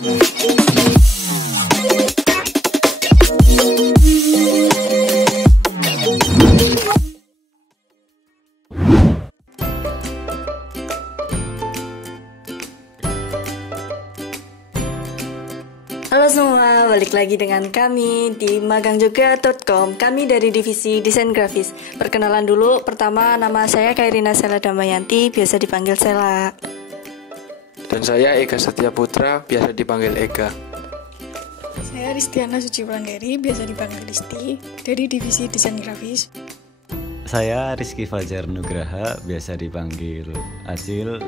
Halo semua, balik lagi dengan kami di magangjoga.com. Kami dari divisi desain grafis. Perkenalan dulu, pertama nama saya Kairina Sela Damayanti, biasa dipanggil Sela. Dan saya Ega Setia Putra, biasa dipanggil Ega. Saya Ristiana Suci Wulandari, biasa dipanggil Risti, dari divisi desain grafis. Saya Rizky Fajar Nugraha, biasa dipanggil Acil,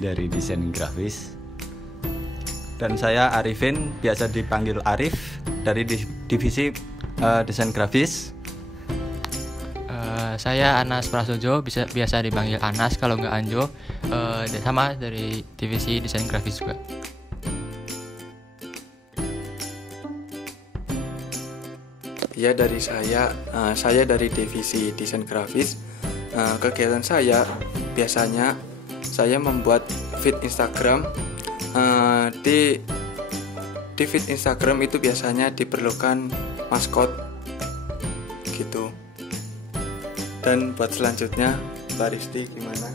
dari desain grafis. Dan saya Arifin, biasa dipanggil Arif, dari divisi desain grafis. Saya Anas Prasojo, biasa dipanggil Anas kalau nggak Anjo, sama dari divisi desain grafis juga. Ya, dari saya dari divisi desain grafis. Kegiatan saya biasanya saya membuat feed Instagram. Di feed Instagram itu biasanya diperlukan maskot gitu. Dan buat selanjutnya, Mbak Risti gimana?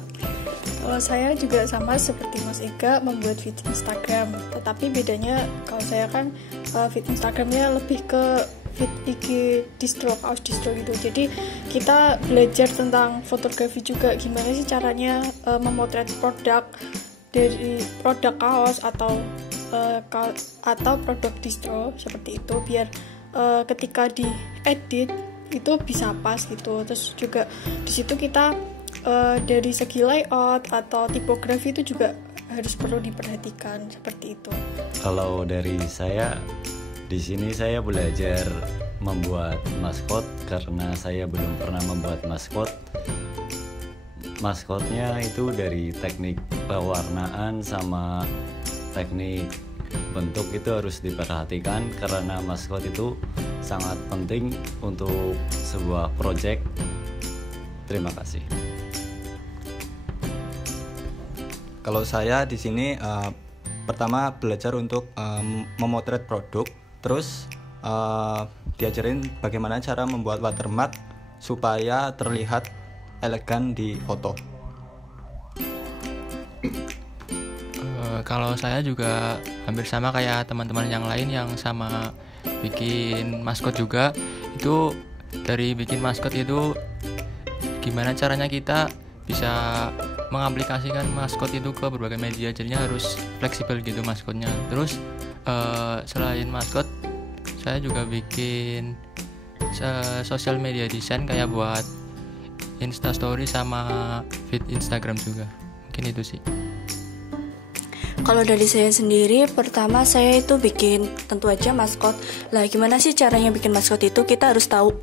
Saya juga sama seperti Mas Ega, membuat feed Instagram. Tetapi bedanya kalau saya kan feed Instagramnya lebih ke feed IG distro, kaos distro gitu. Jadi kita belajar tentang fotografi juga, gimana sih caranya memotret produk, dari produk kaos atau produk distro seperti itu, biar ketika diedit itu bisa pas gitu. Terus juga di situ kita dari segi layout atau tipografi itu juga harus perlu diperhatikan seperti itu. Kalau dari saya, di sini saya belajar membuat maskot karena saya belum pernah membuat maskot. Maskotnya itu dari teknik pewarnaan sama teknik bentuk itu harus diperhatikan karena maskot itu sangat penting untuk sebuah project. Terima kasih. Kalau saya di sini pertama belajar untuk memotret produk, terus diajarin bagaimana cara membuat watermark supaya terlihat elegan di foto. Kalau saya juga hampir sama kayak teman-teman yang lain yang sama bikin maskot juga. Itu dari bikin maskot itu gimana caranya kita bisa mengaplikasikan maskot itu ke berbagai media, jadinya harus fleksibel gitu maskotnya. Terus selain maskot, saya juga bikin sosial media desain kayak buat Instastory sama feed Instagram juga. Mungkin itu sih. Kalau dari saya sendiri, pertama saya itu bikin tentu aja maskot. Lah gimana sih caranya bikin maskot itu? Kita harus tahu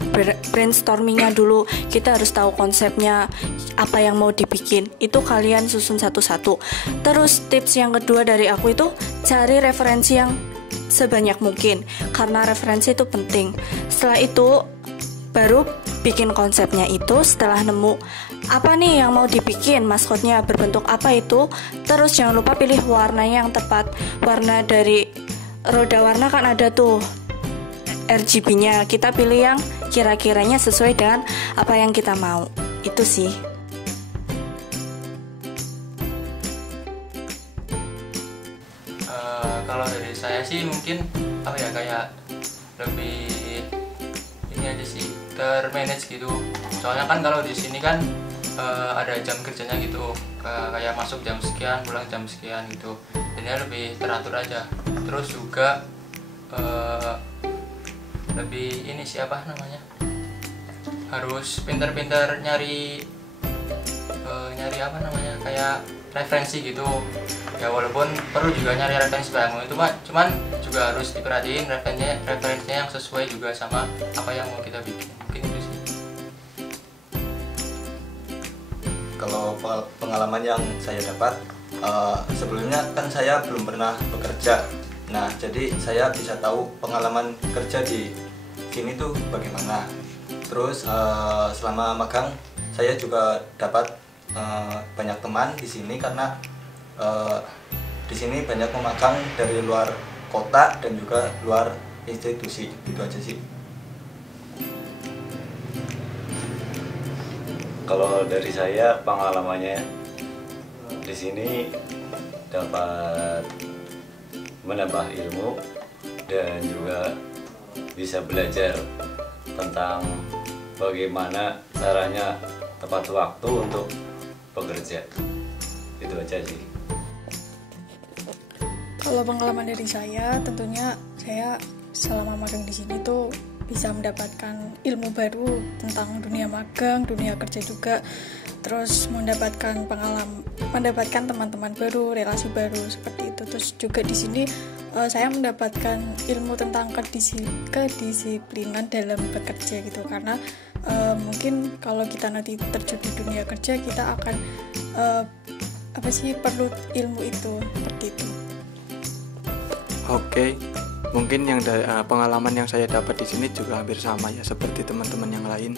brainstormingnya dulu. Kita harus tahu konsepnya, apa yang mau dibikin. Itu kalian susun satu-satu. Terus tips yang kedua dari aku itu cari referensi yang sebanyak mungkin, karena referensi itu penting. Setelah itu baru bikin konsepnya itu. Setelah nemu apa nih yang mau dibikin, maskotnya berbentuk apa itu, terus jangan lupa pilih warnanya yang tepat. Warna dari roda warna kan ada tuh RGB-nya, kita pilih yang kira-kiranya sesuai dengan apa yang kita mau. Itu sih. Kalau dari saya sih mungkin kayak lebih ini aja sih, termanage gitu. Soalnya kan kalau di sini kan ada jam kerjanya gitu, kayak masuk jam sekian, pulang jam sekian gitu. Jadinya lebih teratur aja. Terus juga lebih ini siapa namanya, harus pintar-pintar nyari apa namanya, kayak referensi gitu. Ya walaupun perlu juga nyari referensi bangun itu cuman juga harus diperhatiin referensinya yang sesuai juga sama apa yang mau kita bikin. Mungkin itu sih. Kalau pengalaman yang saya dapat, sebelumnya kan saya belum pernah bekerja. Nah, jadi saya bisa tahu pengalaman kerja di sini tuh bagaimana. Terus selama magang saya juga dapat banyak teman di sini karena di sini banyak pemagang dari luar kota dan juga luar institusi. Gitu aja sih. Kalau dari saya pengalamannya di sini dapat menambah ilmu dan juga bisa belajar tentang bagaimana caranya tepat waktu untuk bekerja. Itu aja sih. Kalau pengalaman dari saya, tentunya saya selama magang di sini tuh bisa mendapatkan ilmu baru tentang dunia magang, dunia kerja juga, terus mendapatkan teman-teman baru, relasi baru seperti itu. Terus juga di sini saya mendapatkan ilmu tentang kedisiplinan dalam bekerja gitu, karena mungkin kalau kita nanti terjun di dunia kerja kita akan perlu ilmu itu seperti itu. Oke, mungkin yang dari pengalaman yang saya dapat di sini juga hampir sama ya seperti teman-teman yang lain.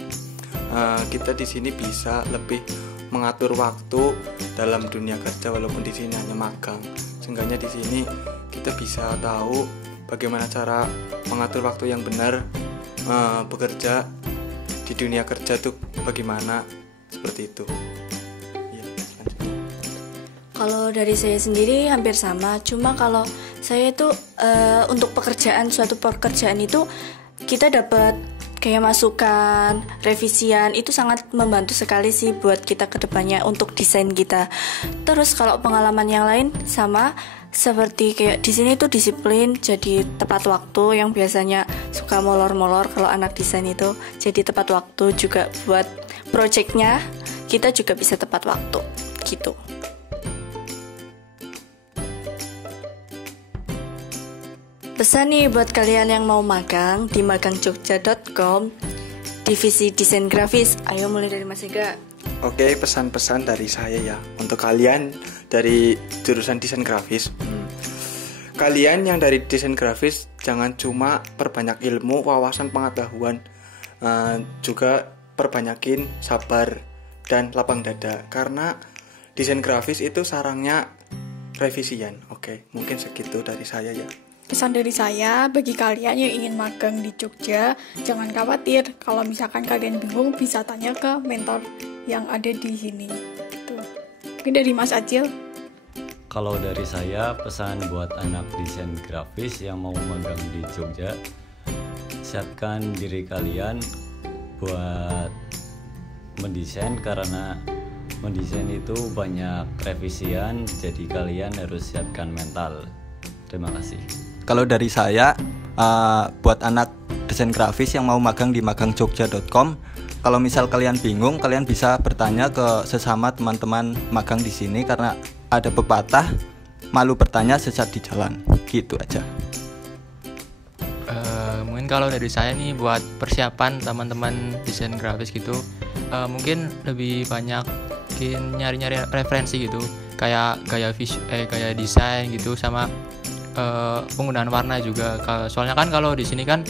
Kita di sini bisa lebih mengatur waktu dalam dunia kerja walaupun di sini hanya magang. Seenggaknya di sini kita bisa tahu bagaimana cara mengatur waktu yang benar, bekerja di dunia kerja tuh bagaimana, seperti itu. Ya, Kalau dari saya sendiri hampir sama, cuma kalau saya itu untuk suatu pekerjaan itu kita dapat kayak masukan, revisian, itu sangat membantu sekali sih buat kita ke depannya untuk desain kita. Terus kalau pengalaman yang lain sama seperti kayak di sini tuh disiplin, jadi tepat waktu, yang biasanya suka molor-molor kalau anak desain itu jadi tepat waktu, juga buat projectnya kita juga bisa tepat waktu gitu. Pesan nih buat kalian yang mau magang di magangjogja.com divisi desain grafis. Ayo mulai dari Mas Ega. Oke, pesan-pesan dari saya ya untuk kalian dari jurusan desain grafis. Kalian yang dari desain grafis jangan cuma perbanyak ilmu, wawasan, pengetahuan, juga perbanyakin sabar dan lapang dada, karena desain grafis itu sarangnya revisian. Oke, mungkin segitu dari saya ya. Pesan dari saya, bagi kalian yang ingin magang di Jogja, jangan khawatir. Kalau misalkan kalian bingung, bisa tanya ke mentor yang ada di sini. Tuh. Mungkin dari Mas Acil. Kalau dari saya, pesan buat anak desain grafis yang mau magang di Jogja, siapkan diri kalian buat mendesain, karena mendesain itu banyak revisian, jadi kalian harus siapkan mental. Terima kasih. Kalau dari saya, buat anak desain grafis yang mau magang di magangjogja.com, kalau misal kalian bingung, kalian bisa bertanya ke sesama teman-teman magang di sini, karena ada pepatah, malu bertanya sesat di jalan. Gitu aja. Mungkin kalau dari saya nih buat persiapan teman-teman desain grafis gitu, mungkin lebih banyak nyari-nyari referensi gitu, kayak gaya desain gitu, sama penggunaan warna juga. Soalnya kan kalau di sini kan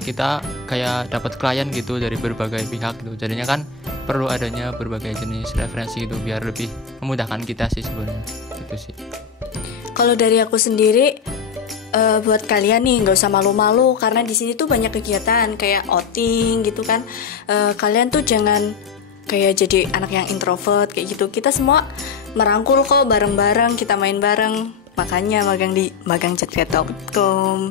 kita kayak dapat klien gitu dari berbagai pihak gitu, jadinya kan perlu adanya berbagai jenis referensi gitu biar lebih memudahkan kita sih sebenarnya gitu sih. Kalau dari aku sendiri, buat kalian nih nggak usah malu-malu, karena di sini tuh banyak kegiatan kayak outing gitu kan. Kalian tuh jangan kayak jadi anak yang introvert kayak gitu. Kita semua merangkul kok, bareng-bareng kita main bareng. Makanya magang di magangjogja.com.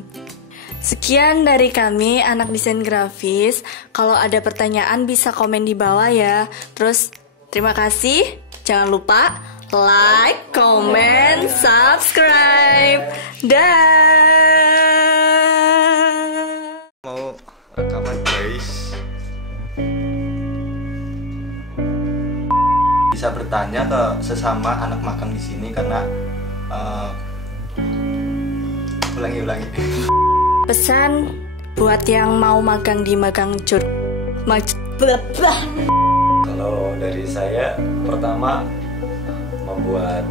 Sekian dari kami anak desain grafis. Kalau ada pertanyaan bisa komen di bawah ya. Terus terima kasih. Jangan lupa like, comment, subscribe. Dah. Mau rekaman guys. Bisa bertanya ke sesama anak magang di sini, karena ulangi. Pesan buat yang mau magang di Kalau dari saya, pertama membuat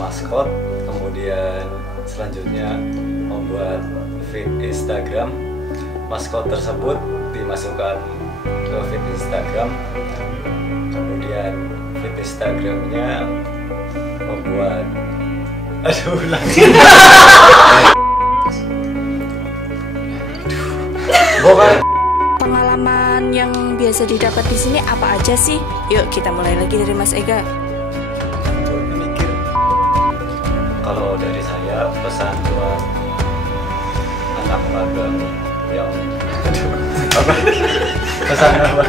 maskot, kemudian selanjutnya membuat feed Instagram. Maskot tersebut dimasukkan ke feed Instagram, kemudian feed Instagramnya membuat ulangi. bisa didapat di sini apa aja sih? Yuk kita mulai lagi dari Mas Ega. Kalau dari saya pesan buat anak magang yang pesan apa?